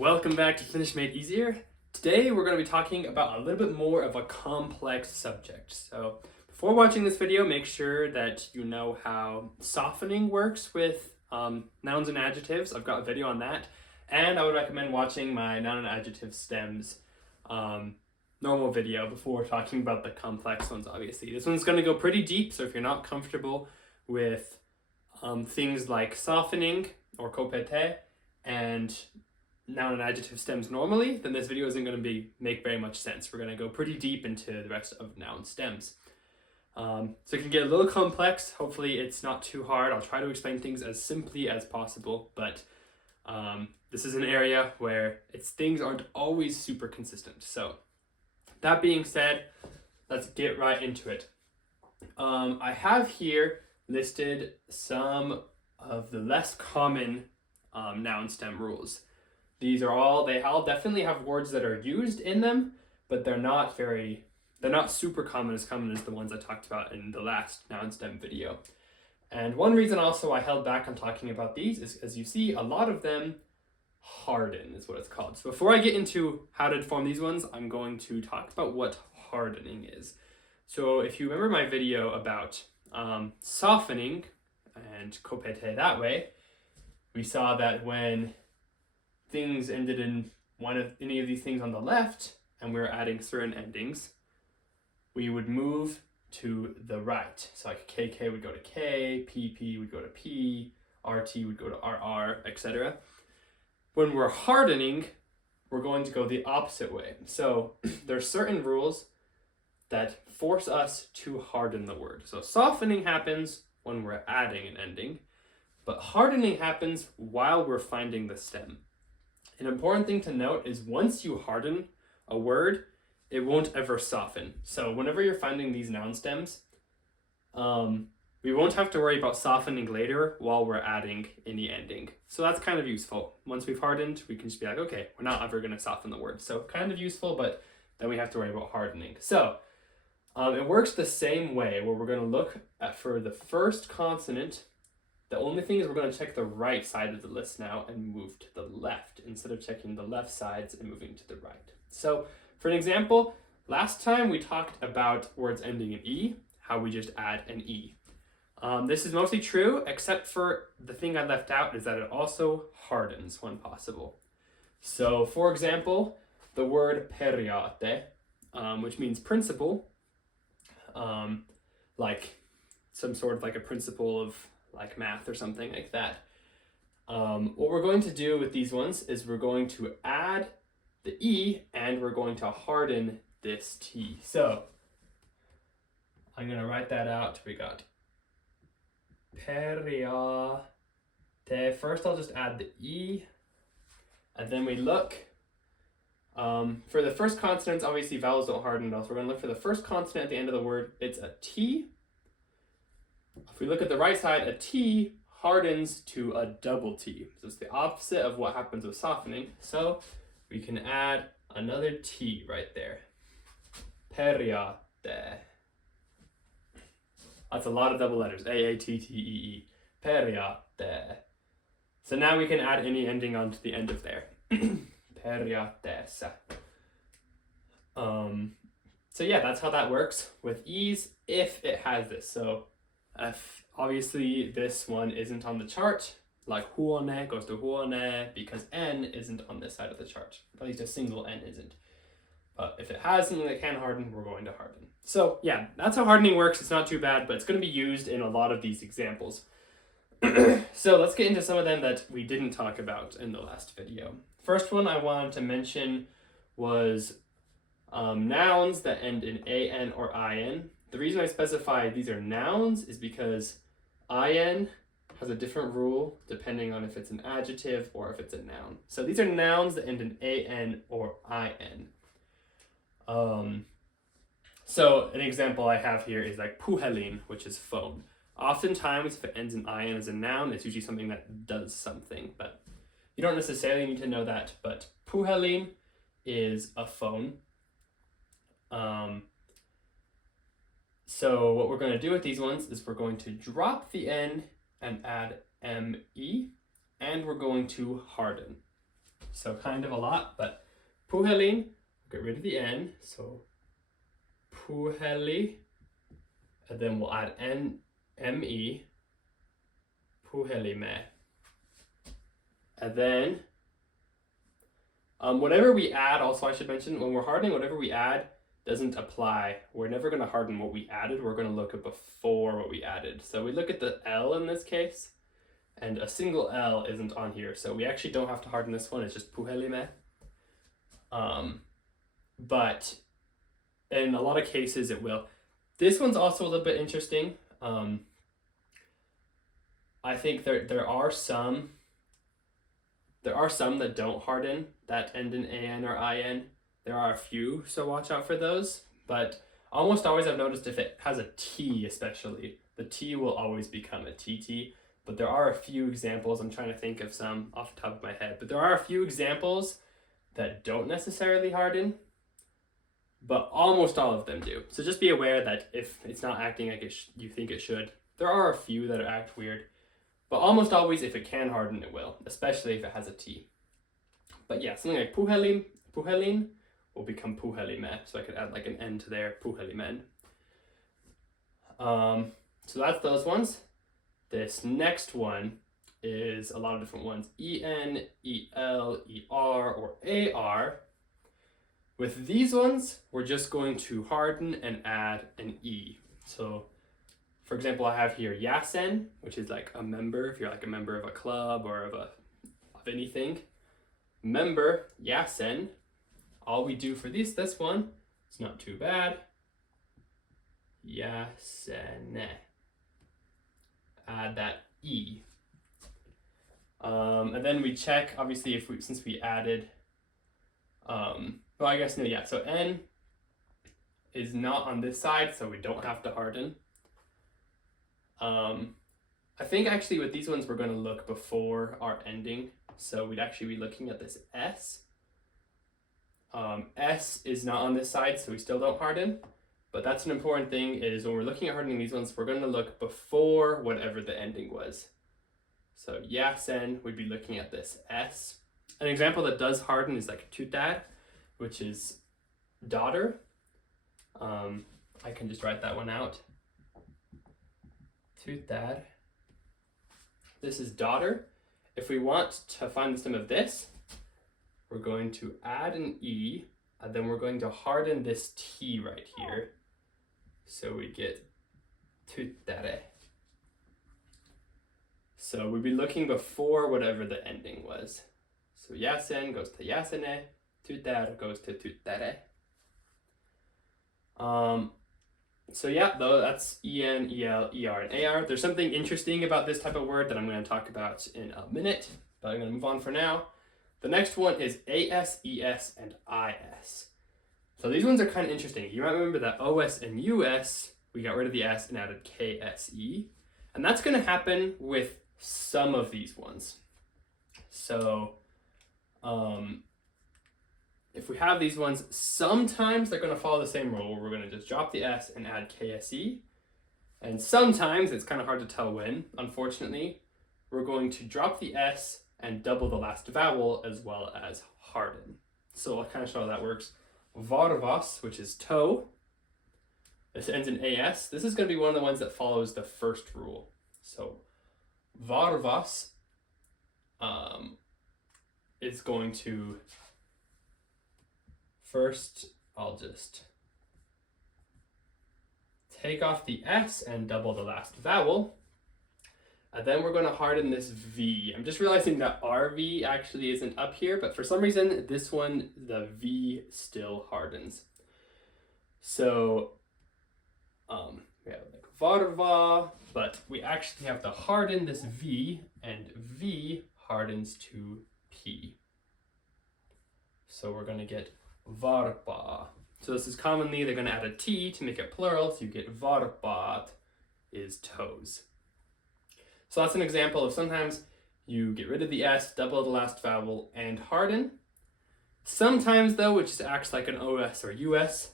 Welcome back to Finnish Made Easier. Today we're going to be talking about a little bit more of a complex subject. So before watching this video, make sure that you know how softening works with nouns and adjectives. I've got a video on that. And I would recommend watching my noun and adjective stems normal video before talking about the complex ones, obviously. This one's going to go pretty deep, so if you're not comfortable with things like softening or kopete and noun and adjective stems normally, then this video isn't going to make very much sense. We're going to go pretty deep into the rest of noun stems. So it can get a little complex. Hopefully it's not too hard. I'll try to explain things as simply as possible, but this is an area where things aren't always super consistent. So that being said, let's get right into it. I have here listed some of the less common noun stem rules. They all definitely have words that are used in them, but they're not super common as the ones I talked about in the last noun stem video. And one reason also I held back on talking about these is, as you see, a lot of them harden is what it's called. So before I get into how to form these ones, I'm going to talk about what hardening is. So if you remember my video about softening and kopete that way, we saw that when things ended in any of these things on the left and we're adding certain endings, we would move to the right. So like KK would go to K, PP would go to P, RT would go to RR, etc. When we're hardening, we're going to go the opposite way. So there's certain rules that force us to harden the word. So softening happens when we're adding an ending, but hardening happens while we're finding the stem. An important thing to note is once you harden a word, it won't ever soften. So whenever you're finding these noun stems, we won't have to worry about softening later while we're adding any ending. So that's kind of useful. Once we've hardened, we can just be like, okay, we're not ever going to soften the word. So kind of useful, but then we have to worry about hardening. So it works the same way where we're going to look at for the first consonant. The only thing is we're going to check the right side of the list now and move to the left instead of checking the left sides and moving to the right. So for an example, last time we talked about words ending in E, how we just add an E. This is mostly true, except for the thing I left out is that it also hardens when possible. So for example, the word periaate, which means principle, like some sort of like a principle of like math or something like that. What we're going to do with these ones is we're going to add the E and we're going to harden this T. So I'm going to write that out. We got periaate. First I'll just add the E and then we look. For the first consonants, obviously vowels don't harden at all. So we're going to look for the first consonant at the end of the word. It's a T. If we look at the right side, a T hardens to a double T. So it's the opposite of what happens with softening. So we can add another T right there. Periaate. That's a lot of double letters. A-A-T-T-E-E. Periaate. So now we can add any ending onto the end of there. Periates. So yeah, that's how that works with E's if it has this. So if obviously this one isn't on the chart, like huone goes to huone because N isn't on this side of the chart. At least a single N isn't. But if it has something that can harden, we're going to harden. So yeah, that's how hardening works. It's not too bad, but it's going to be used in a lot of these examples. So let's get into some of them that we didn't talk about in the last video. First one I wanted to mention was nouns that end in an or in. The reason I specify these are nouns is because in has a different rule depending on if it's an adjective or if it's a noun. So these are nouns that end in an or in. So an example I have here is like puhelin, which is phone. Oftentimes, if it ends in in as a noun, it's usually something that does something, but you don't necessarily need to know that. But puhelin is a phone. So what we're going to do with these ones is we're going to drop the N and add ME, and we're going to harden. So kind of a lot, but puhelin, get rid of the N, so puheli, and then we'll add M-E, puhelime. And then, whatever we add, also I should mention, when we're hardening, whatever we add doesn't apply. We're never going to harden what we added. We're going to look at before what we added. So we look at the L in this case, and a single L isn't on here. So we actually don't have to harden this one. It's just puhelime. But in a lot of cases it will. This one's also a little bit interesting. I think there are some that don't harden, that end in an or in. There are a few, so watch out for those. But almost always I've noticed if it has a T especially, the T will always become a TT. But there are a few examples, I'm trying to think of some off the top of my head, but there are a few examples that don't necessarily harden, but almost all of them do. So just be aware that if it's not acting like you think it should, there are a few that act weird, but almost always if it can harden, it will, especially if it has a T. But yeah, something like puhelin will become puhelime, so I could add like an N to there, puhelimen. So that's those ones. This next one is a lot of different ones. En, el, er, or ar. With these ones, we're just going to harden and add an E. So, for example, I have here yasen, which is like a member, if you're like a member of a club or of anything. Member, yasen. All we do for this one, it's not too bad. Yasene. Add that E. And then we check, obviously, since we added, well, I guess, no, yeah, so N is not on this side, so we don't have to harden. I think actually with these ones, we're going to look before our ending. So we'd actually be looking at this S. S is not on this side, so we still don't harden. But that's an important thing, is when we're looking at hardening these ones, we're going to look before whatever the ending was. So yasen, we'd be looking at this S. An example that does harden is like tutad, which is daughter. I can just write that one out. Tutad. This is daughter. If we want to find the stem of this, we're going to add an E, and then we're going to harden this T right here. So we get tutare. So we'd be looking before whatever the ending was. So yasen goes to yasene, tutar goes to tutare. So yeah, though that's en, el, er, and ar. There's something interesting about this type of word that I'm going to talk about in a minute, but I'm going to move on for now. The next one is as, es, and is. So these ones are kind of interesting. You might remember that os and us, we got rid of the s and added kse. And that's going to happen with some of these ones. So if we have these ones, sometimes they're going to follow the same rule where we're going to just drop the s and add kse. And sometimes, it's kind of hard to tell when, unfortunately, we're going to drop the s and double the last vowel as well as harden. So I'll kind of show how that works. Varvas, which is toe. This ends in as. This is going to be one of the ones that follows the first rule. So varvas is going to, first I'll just take off the s and double the last vowel. And then we're going to harden this V. I'm just realizing that RV actually isn't up here, but for some reason, this one, the V still hardens. So we have like varva, but we actually have to harden this V, and V hardens to P. So we're going to get varpa. So this is commonly, they're going to add a T to make it plural, so you get varpat is toes. So that's an example of sometimes you get rid of the S, double the last vowel, and harden. Sometimes though, it just acts like an OS or US,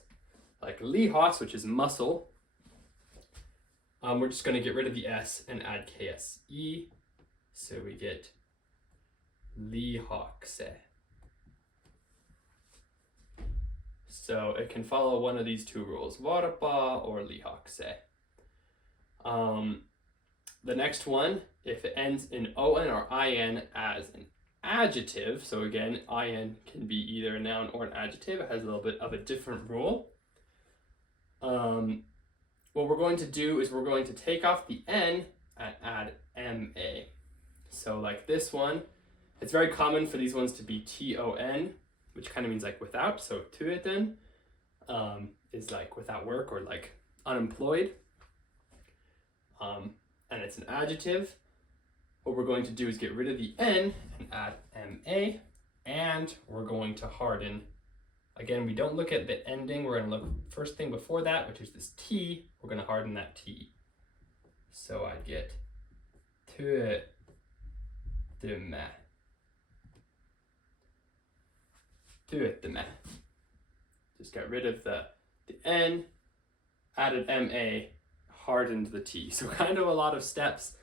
like lihos, which is muscle. We're just going to get rid of the S and add KSE. So we get lihokse. So it can follow one of these two rules, varpa or lihakse. The next one, if it ends in on or in as an adjective, so again, in can be either a noun or an adjective. It has a little bit of a different rule. What we're going to do is we're going to take off the n and add ma. So like this one, it's very common for these ones to be ton, which kind of means like without. So tueten is like without work or like unemployed. And it's an adjective. What we're going to do is get rid of the n and add ma, and we're going to harden. Again, we don't look at the ending. We're going to look first thing before that, which is this t. We're going to harden that t. So I get tuetme. Tuetme. Just got rid of the n, added ma, hardened the t. So kind of a lot of steps.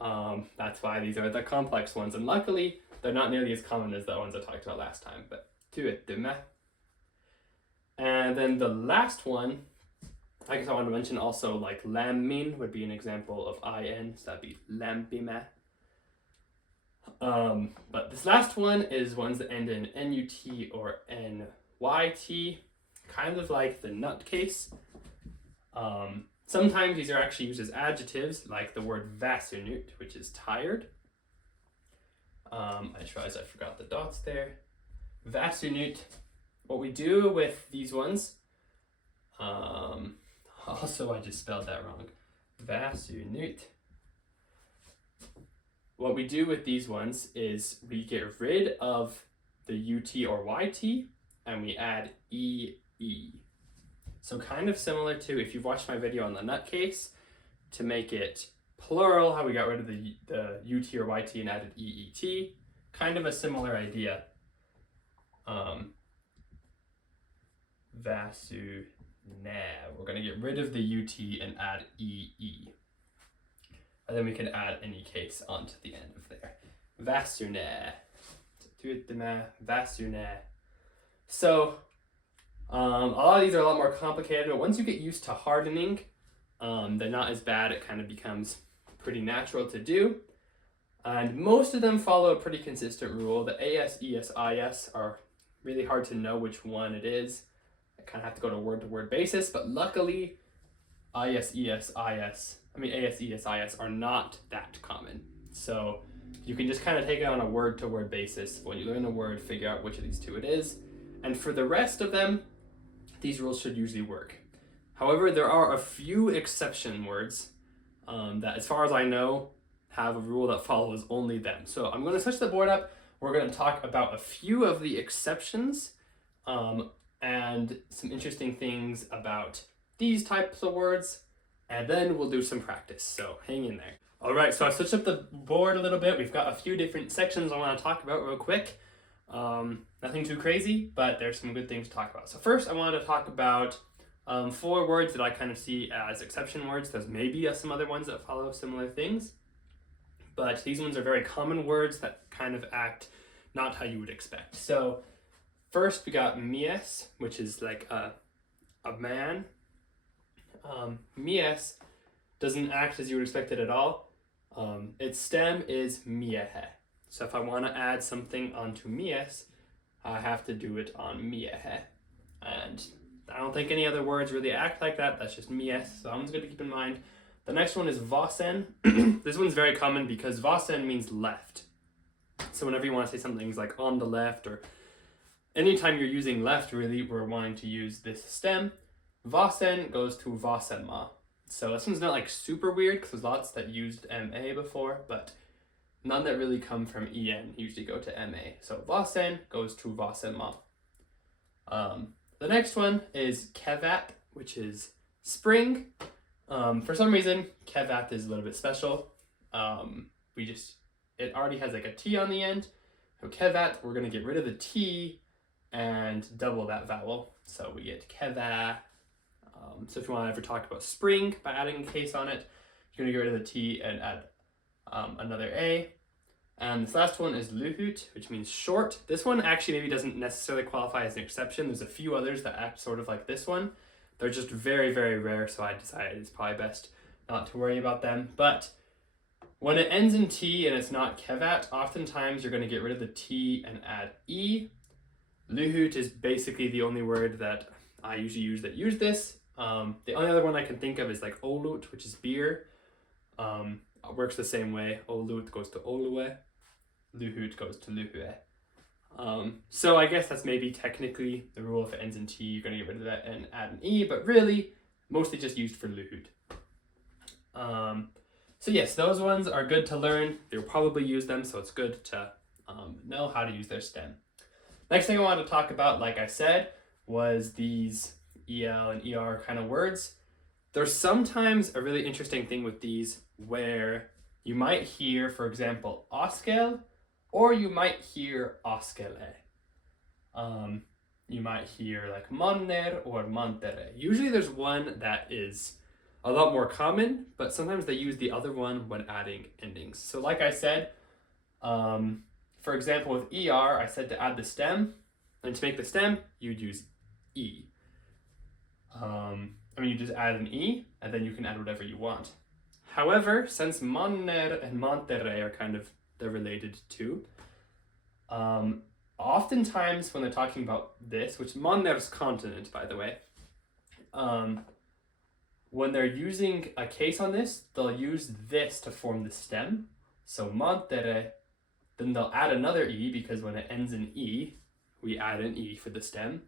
That's why these are the complex ones. And luckily, they're not nearly as common as the ones I talked about last time. But tuetme. And then the last one, I guess I want to mention also like lämmin would be an example of in, so that'd be lämpimä. But this last one is ones that end in nut or nyt, kind of like the nutcase. Sometimes these are actually used as adjectives, like the word väsynyt, which is tired. I just realized I forgot the dots there. Väsynyt. What we do with these ones, also I just spelled that wrong. Väsynyt. What we do with these ones is we get rid of the ut or yt and we add ee. So kind of similar to if you've watched my video on the nutcase, to make it plural, how we got rid of the ut or yt and added eet. Kind of a similar idea. Vasu na. We're going to get rid of the ut and add ee. And then we can add any case onto the end of there. Vasuna. Vasuna. So a lot of these are a lot more complicated, but once you get used to hardening, they're not as bad. It kind of becomes pretty natural to do. And most of them follow a pretty consistent rule. The as, es, is are really hard to know which one it is. I kind of have to go to word basis, but luckily as, es, is are not that common. So you can just kind of take it on a word-to-word basis. When you learn a word, figure out which of these two it is. And for the rest of them, these rules should usually work. However, there are a few exception words that, as far as I know, have a rule that follows only them. So I'm going to switch the board up. We're going to talk about a few of the exceptions and some interesting things about these types of words, and then we'll do some practice. So hang in there. All right, so I switched up the board a little bit. We've got a few different sections I want to talk about real quick. Nothing too crazy, but there's some good things to talk about. So first I want to talk about 4 words that I kind of see as exception words. There's maybe some other ones that follow similar things, but these ones are very common words that kind of act not how you would expect. So first we got mies, which is like a man. Mies doesn't act as you would expect it at all. Its stem is miehe. So if I want to add something onto mies, I have to do it on miehe. And I don't think any other words really act like that. That's just mies, so I'm just going to keep in mind. The next one is vasen. This one's very common because vasen means left. So whenever you want to say something's like on the left, or anytime you're using left, really, we're wanting to use this stem. Vasen goes to vasemma. So this one's not like super weird because there's lots that used ma before, but none that really come from en usually go to ma. So vasen goes to vasemma. The next one is kevat, which is spring. For some reason, kevat is a little bit special. It already has like a T on the end. So kevat, we're going to get rid of the T and double that vowel. So we get keva. So if you want to ever talk about spring by adding a case on it, you're going to get rid of the T and add another A. And this last one is lyhyt, which means short. This one actually maybe doesn't necessarily qualify as an exception. There's a few others that act sort of like this one. They're just very, very rare, so I decided it's probably best not to worry about them. But when it ends in T and it's not kevat, oftentimes you're going to get rid of the T and add E. Lyhyt is basically the only word that I usually use that use this. The only other one I can think of is like olut, which is beer. It works the same way. Olut goes to olue. Lyhyt goes to lyhye. So I guess that's maybe technically the rule. If it ends in T, you're going to get rid of that and add an E, but really, mostly just used for lyhyt. So yes, those ones are good to learn. You'll probably use them, so it's good to know how to use their stem. Next thing I wanted to talk about, like I said, was these EL and ER kind of words. There's sometimes a really interesting thing with these where you might hear, for example, oskel, or you might hear oskele. You might hear like manner or mantere. Usually there's one that is a lot more common, but sometimes they use the other one when adding endings. So like I said, for example, with ER, I said to add the stem, and to make the stem, you'd use E. You just add an E, and then you can add whatever you want. However, since manner and mantere are they're related too, oftentimes when they're talking about this, which manner's consonant, by the way, when they're using a case on this, they'll use this to form the stem. So mantere, then they'll add another E, because when it ends in E, we add an E for the stem,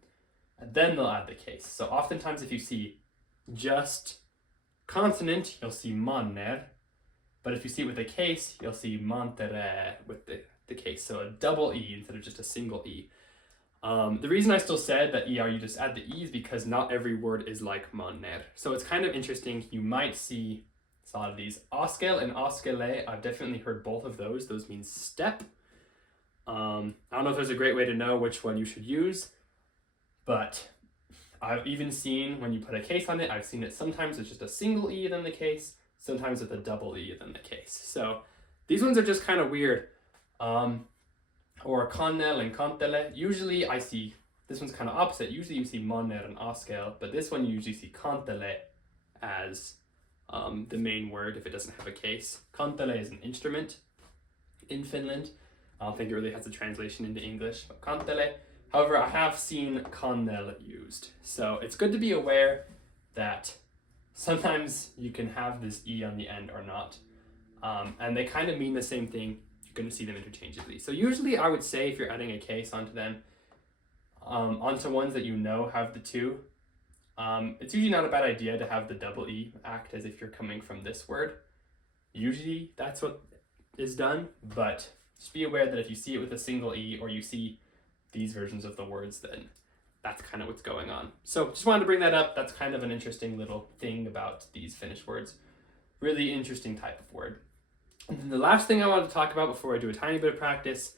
and then they'll add the case. So oftentimes if you see just consonant, you'll see manner, but if you see it with a case, you'll see mantere with the case. So a double E instead of just a single E. The reason I still said that ER you just add the E is because not every word is like manner. So it's kind of interesting. You might see a lot of these. Oskel and oskele, I've definitely heard both of those. Those mean step. I don't know if there's a great way to know which one you should use, but I've even seen when you put a case on it, I've seen it sometimes with just a single E then the case, sometimes with a double E then the case. So these ones are just kind of weird. Or kannel and kantele. Usually I see, this one's kind of opposite. Usually you see manner and oskel, but this one you usually see kantele as the main word if it doesn't have a case. Kantele is an instrument in Finland. I don't think it really has a translation into English, but kantele. However, I have seen kannel used. So it's good to be aware that sometimes you can have this E on the end or not. And they kind of mean the same thing. You're going to see them interchangeably. So usually I would say if you're adding a case onto them, onto ones that you know have the two, it's usually not a bad idea to have the double E act as if you're coming from this word. Usually that's what is done, but just be aware that if you see it with a single E or you see these versions of the words, then that's kind of what's going on. So just wanted to bring that up. That's kind of an interesting little thing about these Finnish words. Really interesting type of word. And then the last thing I want to talk about before I do a tiny bit of practice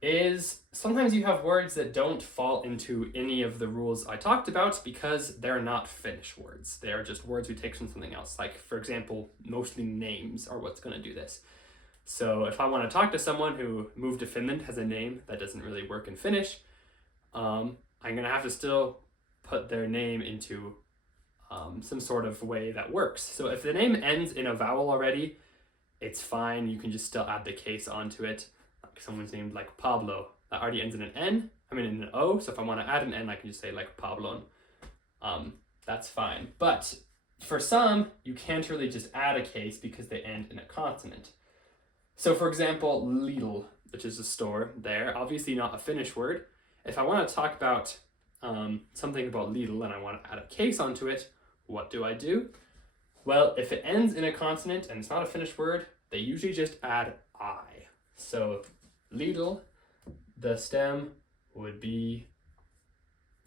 is sometimes you have words that don't fall into any of the rules I talked about because they're not Finnish words. They are just words we take from something else. Like, for example, mostly names are what's going to do this. So if I want to talk to someone who moved to Finland, has a name that doesn't really work in Finnish, I'm going to have to still put their name into some sort of way that works. So if the name ends in a vowel already, it's fine. You can just still add the case onto it. Like someone's named like Pablo. That already ends in an N. In an O. So if I want to add an N, I can just say like Pablon. That's fine. But for some, you can't really just add a case because they end in a consonant. So for example, Lidl, which is a store there, obviously not a Finnish word. If I want to talk about something about Lidl and I want to add a case onto it, what do? Well, if it ends in a consonant and it's not a Finnish word, they usually just add I. So Lidl, the stem would be,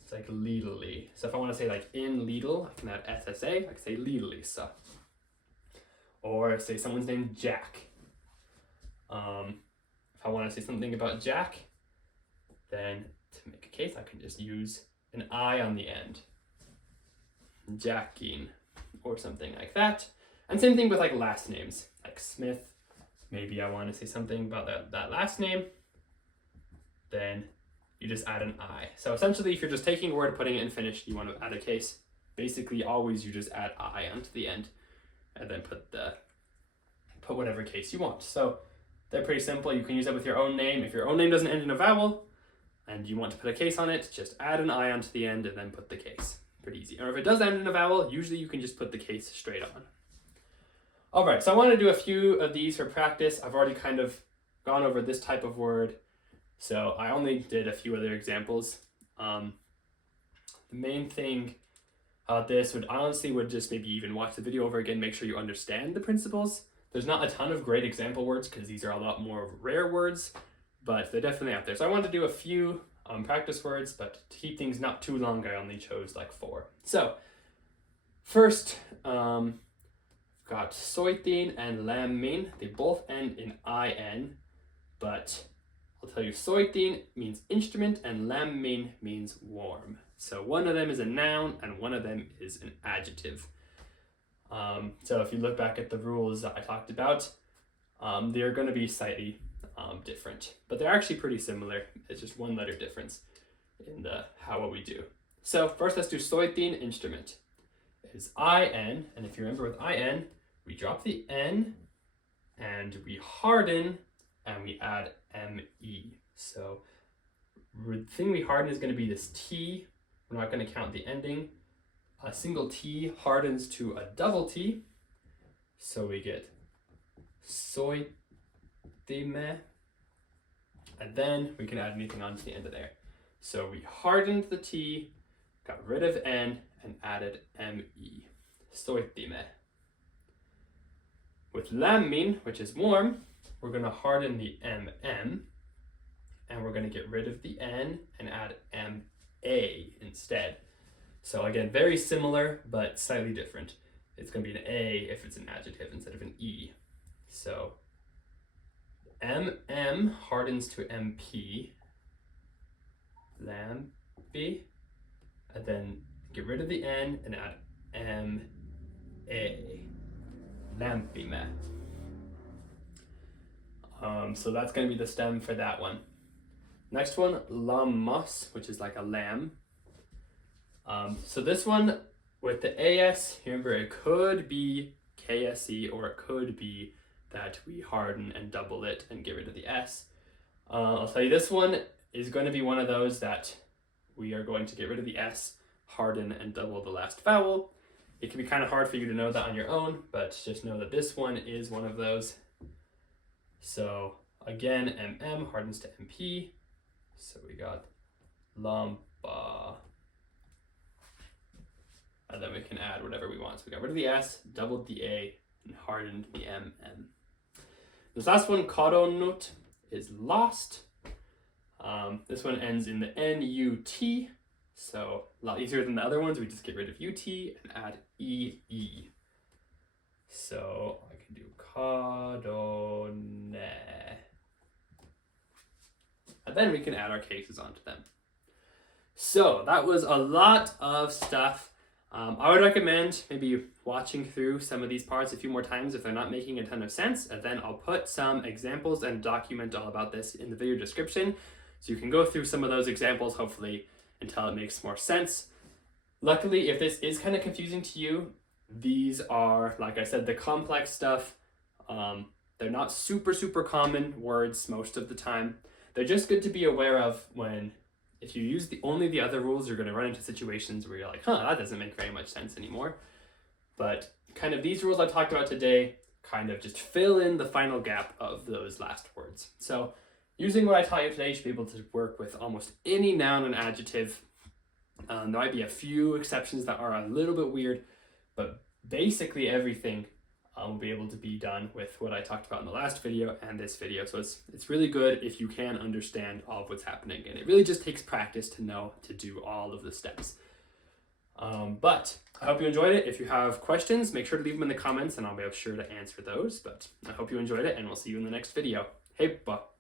it's like Lidl-y. So if I want to say like in Lidl, I can add SSA, I can say Lidlissa. Or say someone's named Jack. If I want to say something about Jack, then to make a case, I can just use an I on the end. Jackin, or something like that. And same thing with like last names, like Smith, maybe I want to say something about that last name, then you just add an I. So essentially, if you're just taking a word, putting it in Finnish, you want to add a case. Basically, always you just add I onto the end, and then put whatever case you want. So they're pretty simple. You can use that with your own name. If your own name doesn't end in a vowel, and you want to put a case on it, just add an I onto the end and then put the case. Pretty easy. Or if it does end in a vowel, usually you can just put the case straight on. All right, so I want to do a few of these for practice. I've already kind of gone over this type of word, so I only did a few other examples. The main thing about this would just maybe even watch the video over again, make sure you understand the principles. There's not a ton of great example words because these are a lot more rare words, but they're definitely out there. So I wanted to do a few practice words, but to keep things not too long, I only chose like 4. So first, got soitin and lämmin. They both end in in, but I'll tell you, soitin means instrument and lämmin means warm. So one of them is a noun and one of them is an adjective. So if you look back at the rules that I talked about, they're going to be slightly different, but they're actually pretty similar. It's just one letter difference in what we do. So first, let's do soitin, instrument. It's in, and if you remember with in, we drop the n and we harden and we add me. So the thing we harden is going to be this t. We're not going to count the ending. A single t hardens to a double t, so we get soitime, and then we can add anything onto the end of there. So we hardened the t, got rid of n, and added me, soitime. With lämmin, which is warm, we're going to harden the and we're going to get rid of the n and add ma instead. So again, very similar, but slightly different. It's going to be an a if it's an adjective instead of an e. So hardens to mp, lampi, and then get rid of the n and add ma, lampime. So that's going to be the stem for that one. Next one, lammas, which is like a lamb. So this one with the as, remember it could be kse or it could be that we harden and double it and get rid of the s. I'll tell you, this one is going to be one of those that we are going to get rid of the s, harden and double the last vowel. It can be kind of hard for you to know that on your own, but just know that this one is one of those. So again, hardens to mp. So we got lampa. And then we can add whatever we want. So we got rid of the s, doubled the a, and hardened the mm. This last one, kadonnut, is lost. This one ends in the nut. So a lot easier than the other ones. We just get rid of ut and add ee. So I can do kadonne. And then we can add our cases onto them. So that was a lot of stuff. I would recommend maybe watching through some of these parts a few more times if they're not making a ton of sense, and then I'll put some examples and document all about this in the video description, so you can go through some of those examples hopefully until it makes more sense. Luckily, if this is kind of confusing to you, these are, like I said, the complex stuff. They're not super common words most of the time. They're just good to be aware of when, if you use only the other rules, you're going to run into situations where you're like, that doesn't make very much sense anymore. But kind of these rules I talked about today kind of just fill in the final gap of those last words. So using what I taught you today, you should be able to work with almost any noun and adjective. There might be a few exceptions that are a little bit weird, but basically everything will be able to be done with what I talked about in the last video and this video. So it's really good if you can understand all of what's happening, and it really just takes practice to know to do all of the steps. But I hope you enjoyed it. If you have questions, make sure to leave them in the comments and I'll be sure to answer those. But I hope you enjoyed it, and we'll see you in the next video. Heippa!